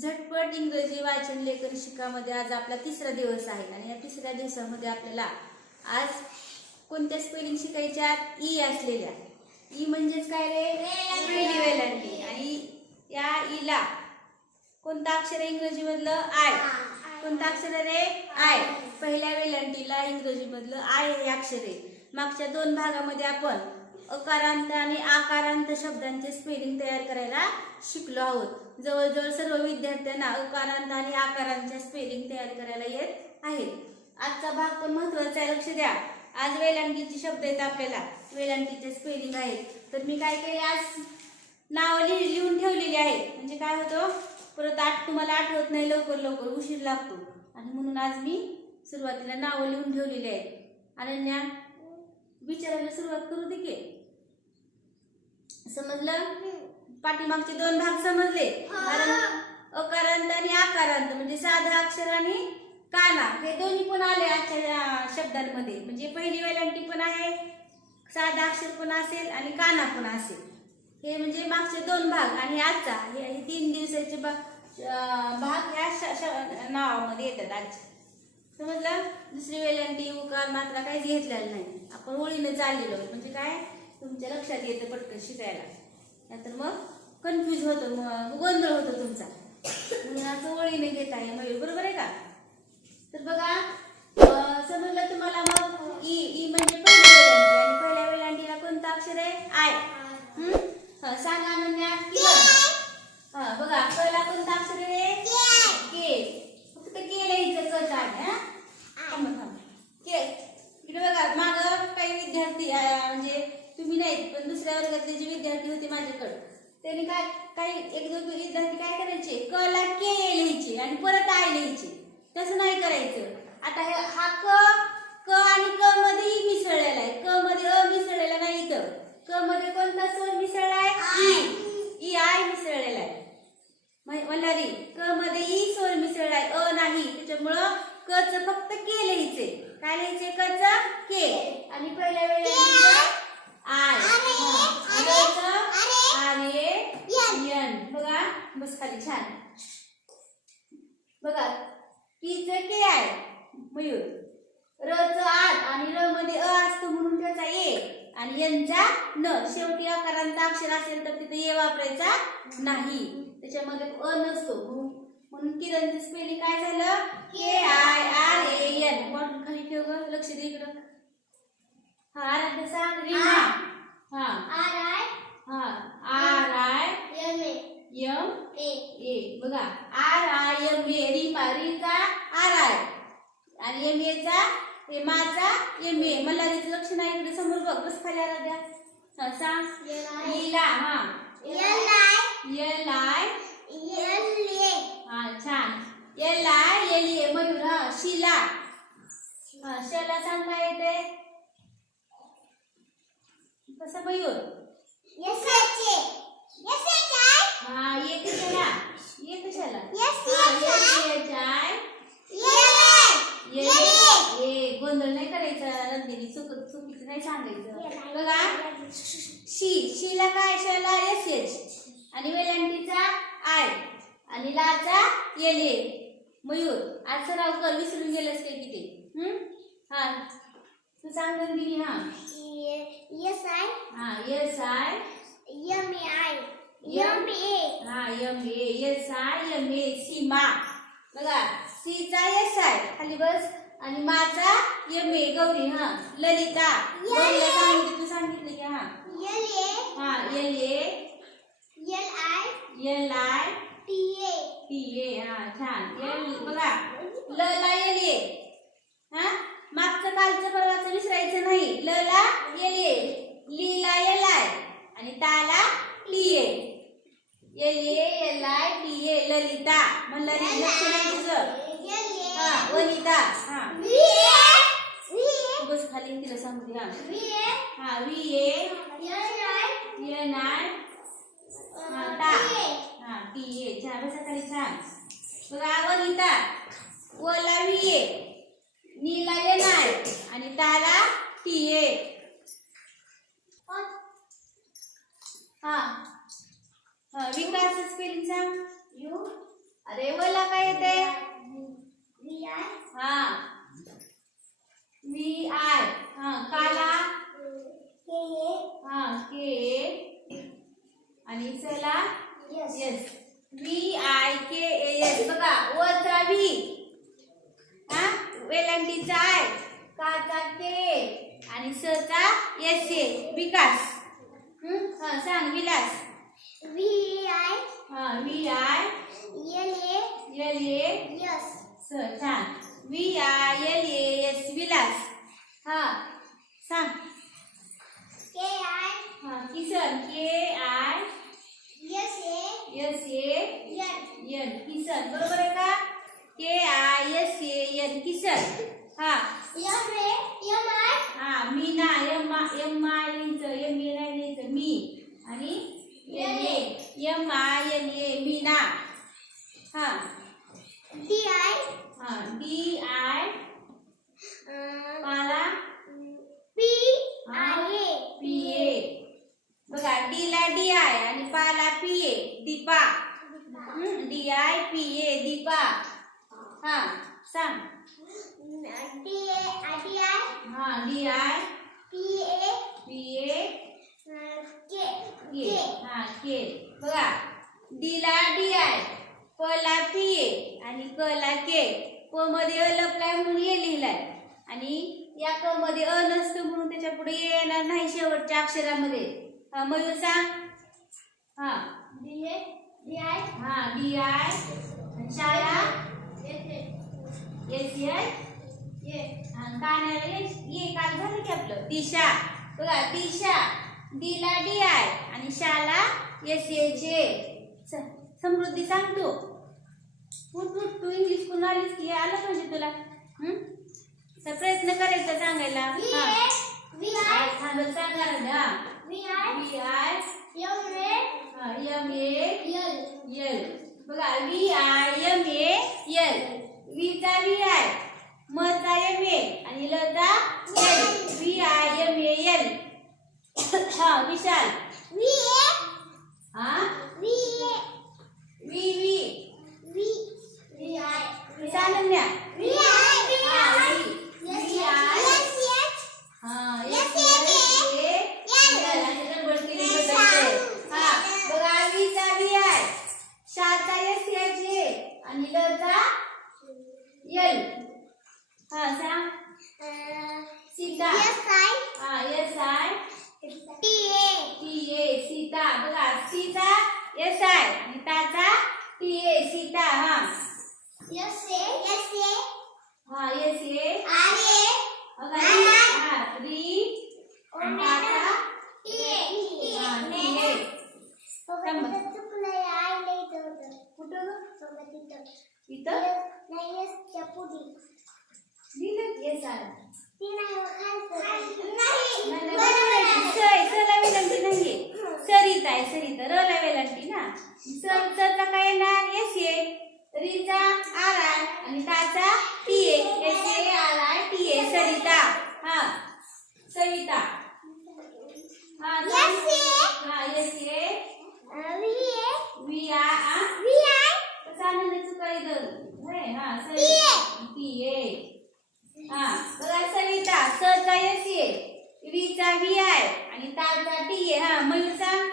झटपट इंग्रजी वाचन लेखन शिकामध्ये आज आपला तिसरा दिवस आहे आणि या तिसऱ्या दिवसामध्ये आपल्याला आज कोणत्या स्पेलिंग शिकायच्या? ई असलेल्या. ई म्हणजेच काय रे? वेलांटी. आणि या ईला कोणतं अक्षर आहे इंग्रजीमधलं? आय. कोणतं अक्षर रे? आय. पहिल्या वेलांटीला इंग्रजीमधलं आय हे अक्षर आहे. मागच्या दोन भागामध्ये आपण अकारांत आणि आकारांत शब्दांचे स्पेलिंग तयार करायला शिकलो आहोत. जवळजवळ सर्व विद्यार्थ्यांना अकारांत आणि आकारांच्या स्पेलिंग तयार करायला येत आहेत. आजचा भाग पण महत्त्वाचा आहे लक्ष द्या. आज वेलांकीचे शब्द आहेत आपल्याला. वेलांकीचे स्पेलिंग आहेत. तर मी काय केले आज नावं लिहून ठेवलेली आहे. म्हणजे काय होतं? परत आठ तुम्हाला आठवत नाही लवकर लवकर उशीर लागतो. आणि म्हणून आज मी सुरुवातीला नावं लिहून ठेवलेली आहेत अनन्या विचारायला सुरुवात करू दे समजलं? पाठीमागचे दोन भाग समजले. कारण अकारांत आणि आकारांत म्हणजे साधा अक्षर आणि काना हे दोन्ही पण आले आजच्या शब्दांमध्ये. म्हणजे पहिली वेलांटी पण आहे साधा अक्षर पण असेल आणि काना पण असेल. हे म्हणजे मागचे दोन भाग आणि आजचा हे तीन दिवसाचे भाग भाग ह्या नावामध्ये येतात आजच्या समजलं? दुसरी वेलांटी उकार मात्रा काहीच घेतलेलं नाही. आपण ओळीनं चाललेलो. म्हणजे काय? तुमच्या लक्षात येतं पटकन शिकायला. नाहीतर मग कन्फ्यूज होतो मग गोंधळ होतो तुमचा. म्हणून असं ओळीने घेत आहे मयूर बरोबर आहे का? तर बघा समजलं तुम्हाला मग? ई ई म्हणजे पहिल्या वेलांटी आणि पहिल्या वेलांटीला कोणतं अक्षर आहे? आय. सांगा हा, सांग अनन्या हा बघा कला कोणतं अक्षर आहे के फक्त के लिहायचं क आहे हा थांबा, थांबा. के इकडे बघा माग काही विद्यार्थी अं, म्हणजे तुम्ही नाहीत पण दुसऱ्या वर्गातले जे विद्यार्थी होते माझ्याकडे त्यांनी काय काही एक दोन विद्यार्थी काय करायचे क ला के लिहायचे आणि परत आय लिहायचे तसं नाही करायचं आता हे हा क क आणि क मध्ये ई मिसळलेला आहे. क मध्ये अ मिसळलेला नाही इथं. क मध्ये कोणता स मिसळला आहे? ई. ई आय मिसळलेला आहे. म्हणणारी क मध्ये ई स्वर मिसळलाय अ नाही. त्याच्यामुळं क च फक्त के लिहायचे काय लिहायचे क च? के. आणि पहिल्या वेळेला आय आर्य यन बघा बस खाली छान बघा की च के आहे मयूर र च आत आणि र मध्ये अ असतो म्हणून त्याचा ए आणि यांचा न. शेवटी अकारांत अक्षर असेल तर तिथे ए वापरायचा नाही. त्याच्यामध्ये अ नसतो. म्हणून म्हणून किरणचं स्पेलिंग काय झालं? K I R A N bottle खाली ठेव ग लक्ष दे इकडं. हा आराध्य सांग हा. हा. R I M A. बघा R I M A Reema Richa R I. आणि एम एचा ए माझा एम ए मल्हारीचं लक्ष नाही इकडे. समोर बघ बस खाली आराध्या. हा सांग. लीला हा. एल आय हा छान. L I L A Mayur. हा शिला. हा शिला सांग काय येते. कसं मयूर? हा ये कशाला ये कशाला हा ये ये जाय ये ये गोंधळ नाही करायचा रंदिनी चुक चुकीचं नाही सांगायचं बघा शी शीला काय शला एस एच. आणि वेलांटीचा आय. आणि लाचा एल ए. मयूर. आज सराव कर विसरून गेलंस काय किती हा? तू सांग रंदिनी हा. हा येस आय. हा M A. S I M A Seema बघा सीचा एस आय. खाली बस. आणि माचा एम ए. गौरी हा. ललिता. गौरीला सांगितलं तू सांगितलं की हा. हा L A L I T A हा छान. एल बघा. ल ला एल ए हा? मागचं कालचं परवाचं विसरायचं नाही. ल ला एल ए ली ला एल आय आणि ताला T A L A L I T A Lalita. म्हणलं लक्ष नाही तुझं. हा वनिता. हा. बस खाली तिला सांगू हा. हा व्ही ए. एन आय हा हा टी ए. छान बसा खाली छान. बघा व्ही ए नीला एन आय आणि ताला टी ए हा हा विकास स्पेलिंग सांग अरे वला काय येते हा व्ही आय हा काला हा के आणि चला yes V I K S बघा वचा व्ही हा वेलांटीचा आय काचा के आणि सचा एस ए विकास हं? हा सांग विलास हा व्ही आय एल ए स छान V I L A S Vilas हा सांग. हा Kisan K I S A N Kisan बरोबर आहे का? K I S A N Kisan. हा. हा मीना एम एम आय लिहायचं एम ए नाही लिहायचं मी. आणि N A M I N A Meena. हा डी आय पाला पी ए बघा डी ला डी आय आणि पाला P A Deepa. D I P A Deepa. हा सांग. हा D I P A. K हा के. बघा डी ला डी आय प ला पी ए आणि क ला के. प मध्ये अ लपलाय म्हणून ए लिहिलाय? आणि या क मध्ये अ नसतं म्हणून त्याच्या पुढे ए येणार नाही शेवटच्या अक्षरामध्ये. हा मयूर सांग. हा. हा डी आय शाळा? एस आणि कानाला एस ये काल झालं की आपलं? दिशा. बघा दिशा. डी ला डी आय आणि शाला एस ए जे समृद्धी सांगतो उठ उठ तू इंग्लिश कोण आलीस की हे आलं पाहिजे तुला? तर प्रयत्न करायचा सांगायला. काय? सांगा B I M A L बघा V I M A L वीचा V I मचा एम ए. आणि लचा L V I M A L हा विशाल. हा? We we. चालन्या हा Yes, एक yes, ए एल आणि गडबड केली बदलते हा बघा वीचा व्ही आय शाचा एस जे आणि लचा एल हा सांग सीता हा S I T A Sita बघा सीचा एस आय आणि ताचा टी ए सीता हा हा एस ए बघा री हा री आणि ताचा हा टी ए कुठं ग? इथं? लिहिलं एस आय सला वेलांटी नाहीये. सरिता आहे सरिता. वेलांटी ना. सर सरचा काय येणार एस आर आय आणि ताचा T A S A R I T A Sarita. हा. सविता. हा एस ए वी आय आ कसा आनंद चुकाई दोन होय हा ए. हा बघा सविता सचा एस ए वीचा वी आय आणि ताचा टी ए. हा मयूर सांग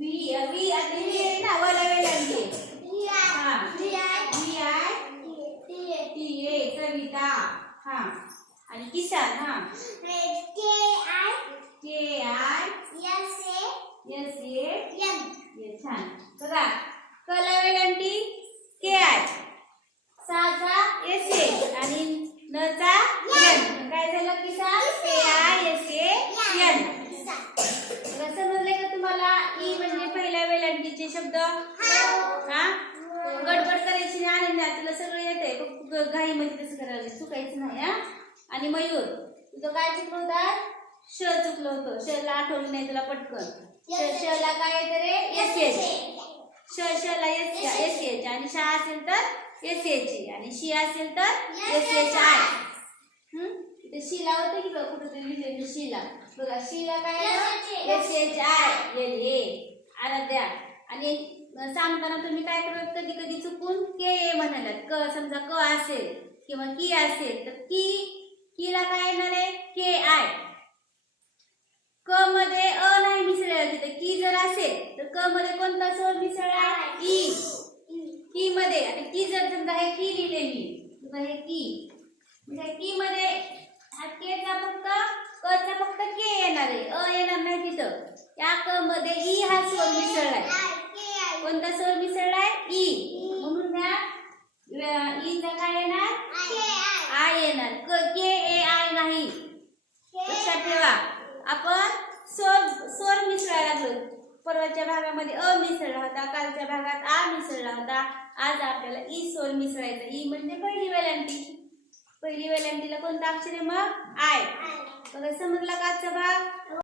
वी वी आता वी आहे ना वला वेलांटी V I T A Kavita हा आणि किसान हा के आय एस ए ये छान. बघा. कला वेलांटी के आय साचा एस ए आणि नचा एन काय झालं Kisan K I S A N बघा, समजले का तुम्हाला ई म्हणजे पहिल्या वेलांटीचे शब्द? हा. गडबड करायची नाही आनंद तुला सगळं येते फक्त घाई मध्ये तसं करायला चुकायचं नाही हा? आणि मयूर तुझं काय चुकलं होतं? श चुकलं होतं. श ला आठवलं नाही तुला पटकन. श श ला काय येतं रे? एस एच श श ला एस एस एच आणि शा असेल तर एस एच आणि शी असेल तर एस एच आय हम्म? इथे शिला होतं की बघ कुठं तरी लिहिलेलं शिला. बघा शिला काय एस एच आय एल द्या आणि सांगताना तुम्ही काय करत कधी कधी चुकून के ए म्हणालात. क समजा क असेल किंवा की असेल तर की कीला काय येणार आहे? के आय क मध्ये अ नाही मिसळला तिथे. की जर असेल तर क मध्ये कोणता स्वर मिसळला? ई. की मध्ये. आणि की जर समजा हे की लिहिले मी समजा हे की. म्हणजे की मध्ये हा केचा फक्त कचा फक्त के येणार आहे. अ येणार नाही तिथं. त्या क मध्ये ई हा स्वर मिसळलाय. कोणता स्वर मिसळलाय? ई. म्हणून ह्या चा काय येणार? आय येणार. क के ए आय नाही. लक्षात ठेवा. आपण स्वर स्वर मिसळायला लागलो परवाच्या भागामध्ये अ मिसळला होता कालच्या भागात आ मिसळला होता आज आपल्याला ई स्वर मिसळायचा. ई म्हणजे पहिली वेलांटी. पहिली वेलांटीला कोणता अक्षर आहे मग? आय. बघा समजला का आजचा भाग?